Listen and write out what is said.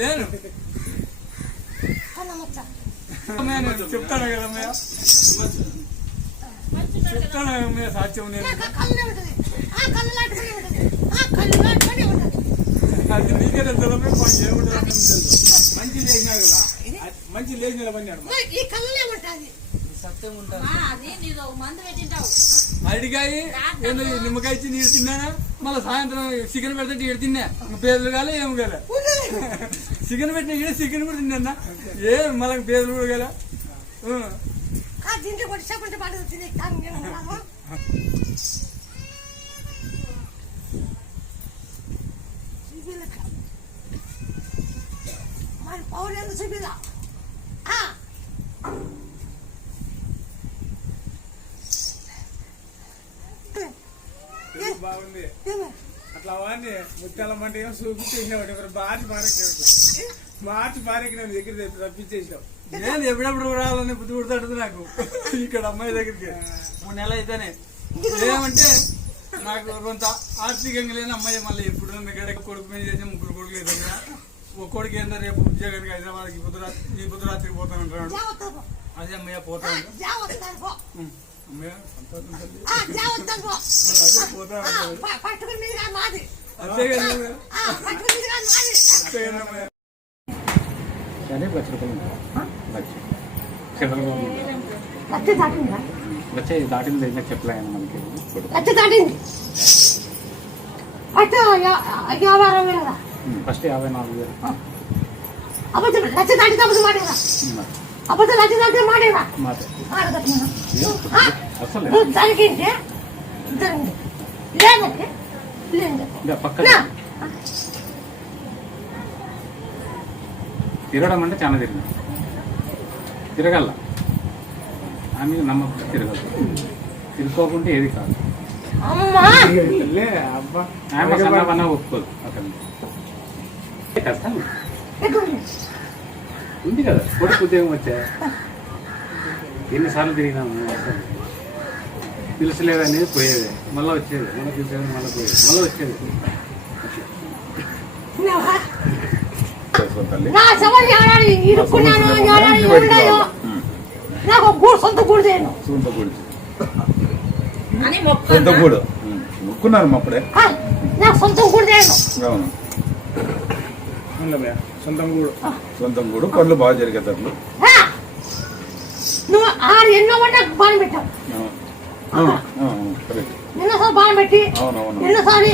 లేను చెప్తాను కదమ్మయ్య, చెప్తాను సాధ్యం. నేను అది నీకే తెలుసు. మంచి లేచినా కదా, మంచి లేచిన పన్నాడు అడిగాయి నిమ్మకాయ ఇచ్చి నీరు తిన్నానా, మళ్ళీ సాయంత్రం చికెన్ పెడితే ఈడ తిన్నా. పేదలు కాలే ఏం కదా, చికెన్ పెట్టిన ఈడ చికెన్ కూడా తిన్నా. ఏ మళ్ళీ పేదలు కూడా కదా. పౌరేందు చూపిదా బాగుంది. అట్లా వాడిని ముత్యాల మంటే చూపించేసినాడు. మార్చి పారెక్కి దగ్గర రప్పించేసినావు. నేను ఎప్పుడెప్పుడు రావాలని బుద్ధి పుడతాడు నాకు ఇక్కడ అమ్మాయి దగ్గరికి. 3 నెలలు అయితేనే ఏమంటే నాకు కొంత ఆర్థికంగా లేని అమ్మాయి. మళ్ళీ ఎప్పుడు కొడుకు మీద చేసి 3 కొడుకులు ఏదైనా ఒక కొడుకు ఏంటో రేపు ఉద్యోగానికి హైదరాబాద్కి ఈ పొద్దురాత్రికి పోతానంటాడు. అదే అమ్మయ్య పోతాను. అమ్మయ్య సంతోషం దాటింది చెప్పలేను మనకి. ఫస్ట్ 54,000. తిరగడం అంటే చాలా తిరగల ఆమె నమ్మకం తిరగదు. తిరుక్కోకుంటే ఏది కాదు. ఆమె సన్నపన్నా ఒప్పుకోదు. అక్కడ కష్టం ఉంది కదా. కొడుకు ఉద్యోగం వచ్చా ఎన్నిసార్లు తిరిగినాము. పిలిచలేదనేది పోయేది, మళ్ళీ వచ్చేది, మళ్ళీ పిలిచేది, మళ్ళీ పోయేది, మళ్ళీ వచ్చేది. మొక్కున్నారు అప్పుడే. సొంతం గూడు పనులు బాగా జరిగేటట్లు. నువ్వు ఎన్నో బాగా పెట్టావు. నిన్నసారి బాగా పెట్టి ఎన్నోసారి